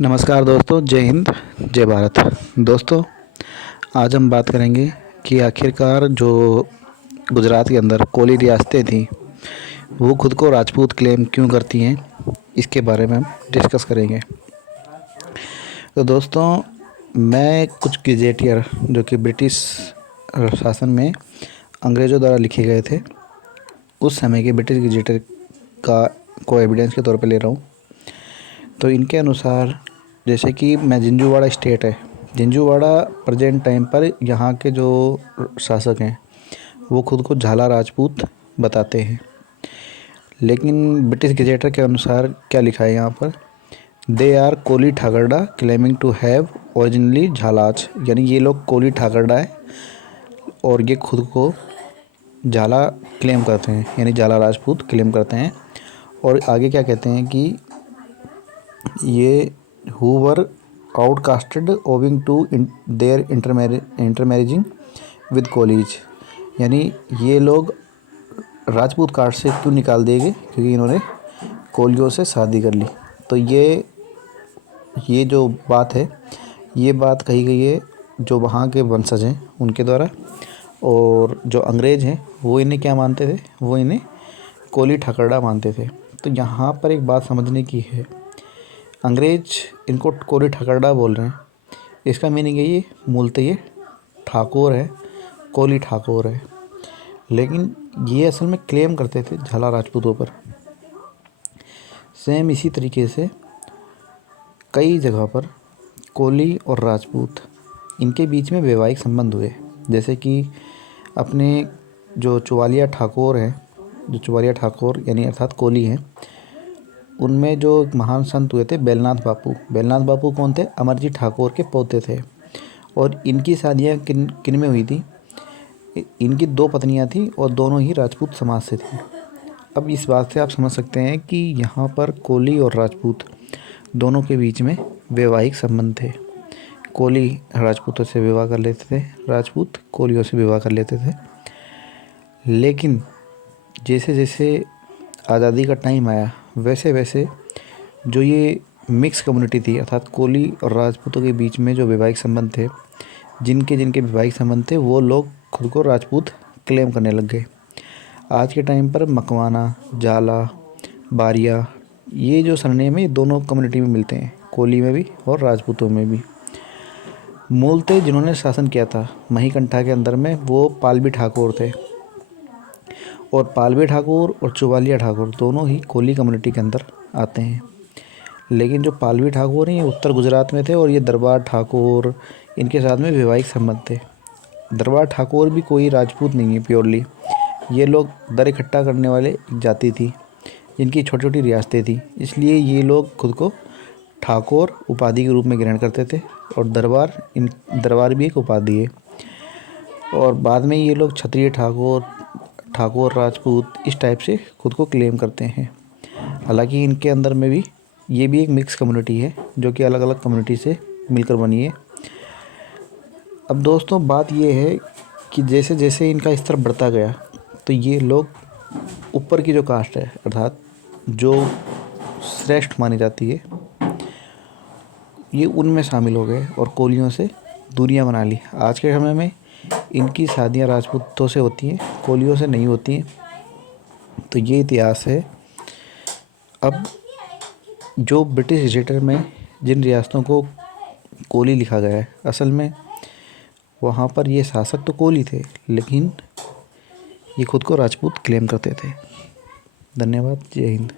नमस्कार दोस्तों, जय हिंद, जय भारत। दोस्तों, आज हम बात करेंगे कि आखिरकार जो गुजरात के अंदर कोली रियासतें थी वो खुद को राजपूत क्लेम क्यों करती हैं, इसके बारे में हम डिस्कस करेंगे। तो दोस्तों, मैं कुछ गजेटियर जो कि ब्रिटिश शासन में अंग्रेज़ों द्वारा लिखे गए थे, उस समय के ब्रिटिश गजेटियर का को एविडेंस के तौर पे ले रहा हूँ। तो इनके अनुसार, जैसे कि मैं जिंजूवाड़ा स्टेट है, जिंजूवाड़ा प्रेजेंट टाइम पर यहाँ के जो शासक हैं वो खुद को झाला राजपूत बताते हैं, लेकिन ब्रिटिश गजेटर के अनुसार क्या लिखा है यहाँ पर, they are Koli Thakarda claiming to have originally Jhalas, यानी ये लोग कोली ठाकरडा है और ये खुद को झाला क्लेम करते हैं, यानी झाला राजपूत क्लेम करते हैं। और आगे क्या कहते हैं कि ये who were outcasted owing to their intermarrying with कोलीज, यानी ये लोग राजपूत कास्ट से क्यों निकाल दिए गए, क्योंकि इन्होंने कोलियों से शादी कर ली। तो ये जो बात है, ये बात कही गई है जो वहाँ के वंशज हैं उनके द्वारा, और जो अंग्रेज़ हैं वो इन्हें क्या मानते थे, वो इन्हें कोली ठाकरडा मानते थे। तो यहाँ पर एक बात समझने की है, अंग्रेज इनको कोली ठाकरडा बोल रहे हैं, इसका मीनिंग है ये मूलतः ये ठाकुर है, कोली ठाकुर है, लेकिन ये असल में क्लेम करते थे झाला राजपूतों पर। सेम इसी तरीके से कई जगह पर कोली और राजपूत इनके बीच में वैवाहिक संबंध हुए, जैसे कि अपने जो चुवालिया ठाकुर हैं, जो चुवालिया ठाकुर यानी अर्थात कोली हैं, उनमें जो महान संत हुए थे बेलनाथ बापू कौन थे, अमरजीत ठाकुर के पोते थे। और इनकी शादियाँ किन में हुई थी, इनकी 2 पत्नियाँ थी और दोनों ही राजपूत समाज से थी। अब इस बात से आप समझ सकते हैं कि यहाँ पर कोली और राजपूत दोनों के बीच में वैवाहिक संबंध थे। कोली राजपूतों से विवाह कर लेते थे, राजपूत कोलियों से विवाह कर लेते थे। लेकिन जैसे जैसे आज़ादी का टाइम आया, वैसे वैसे जो ये मिक्स कम्युनिटी थी, अर्थात कोली और राजपूतों के बीच में जो वैवाहिक संबंध थे, जिनके वैवाहिक संबंध थे, वो लोग खुद को राजपूत क्लेम करने लग गए। आज के टाइम पर मकवाना, जाला, बारिया, ये जो सरनेम है, ये दोनों कम्युनिटी में मिलते हैं, कोली में भी और राजपूतों में भी। मूलतः जिन्होंने शासन किया था महीकंठा के अंदर में, वो पालवी ठाकुर थे, और पालवी ठाकुर और चुवालिया ठाकुर दोनों ही कोली कम्युनिटी के अंदर आते हैं। लेकिन जो पालवी ठाकुर हैं ये उत्तर गुजरात में थे, और ये दरबार ठाकुर, इनके साथ में वैवाहिक संबंध थे। दरबार ठाकुर भी कोई राजपूत नहीं है प्योरली, ये लोग दर इकट्ठा करने वाले एक जाति थी, जिनकी छोटी छोटी रियासतें थी, इसलिए ये लोग खुद को ठाकुर उपाधि के रूप में ग्रहण करते थे, और दरबार भी एक उपाधि है। और बाद में ये लोग क्षत्रिय ठाकुर राजपूत इस टाइप से खुद को क्लेम करते हैं। हालांकि इनके अंदर में भी ये भी एक मिक्स कम्युनिटी है, जो कि अलग अलग कम्युनिटी से मिलकर बनी है। अब दोस्तों, बात ये है कि जैसे जैसे इनका स्तर बढ़ता गया, तो ये लोग ऊपर की जो कास्ट है, अर्थात जो श्रेष्ठ मानी जाती है, ये उनमें शामिल हो गए और कोलियों से दूरियां बना ली। आज के समय में इनकी शादियां राजपूतों से होती हैं, कोलियों से नहीं होती हैं। तो ये इतिहास है। अब जो ब्रिटिश गजेटर में जिन रियासतों को कोली लिखा गया है, असल में वहाँ पर ये शासक तो कोली थे, लेकिन ये खुद को राजपूत क्लेम करते थे। धन्यवाद। जय हिंद।